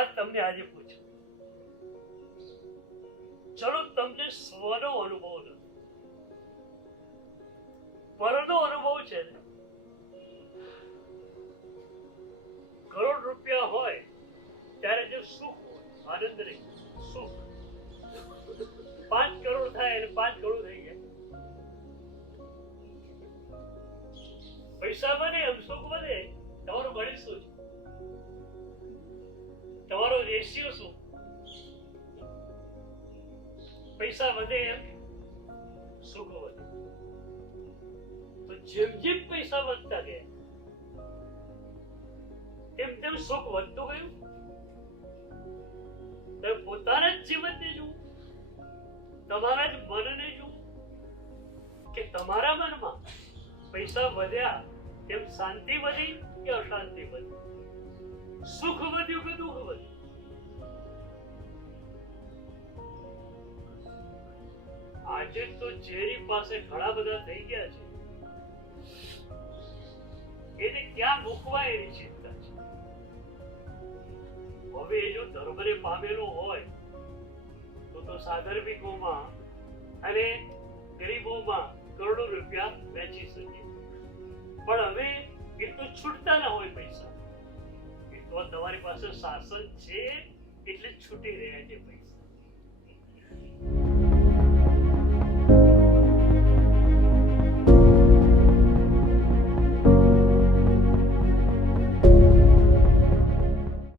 વાત તમને આજે પૂછું. ચલો તમને સ્વનો અનુભવ નથી, પરનો અનુભવ છે ને. કરોડ રૂપિયા હોય ત્યારે જે સુખ હોય, આનંદ નહીં, સુખ. 5 કરોડ થાય અને 5 કરોડ થઈ જાય. પૈસા બને એમ સુખ વધે. તમારું ગણિત શું છે? તમારો રેશિયો શું? પૈસા વધે એમ સુખ વધે. તો જેમ જેમ પૈસા વધતા ગયા તેમ તેમ સુખ વધતું ગયું. તમે પોતાના જ જીવનને જુઓ, તમારા જ મનને જુઓ કે તમારા મનમાં પૈસા વધ્યા તેમ શાંતિ વધી કે અશાંતિ વધી, સુખ વધ્યું કે દુઃખ વધ્યું? આજે તો જેની પાસે ઘણા બધા થઈ ગયા છે એને ક્યાં મૂકવા એની ચિંતા છે. હવે એ જો ધર્મને પામેલો હોય તો સાધર્મિકોમાં અને ગરીબોમાં કરોડો રૂપિયા વેચી શકે. પણ હવે એ તો છૂટતા ના હોય પૈસા. એ તો તમારી પાસે શાસન છે એટલે છૂટી રહ્યા છે પૈસા.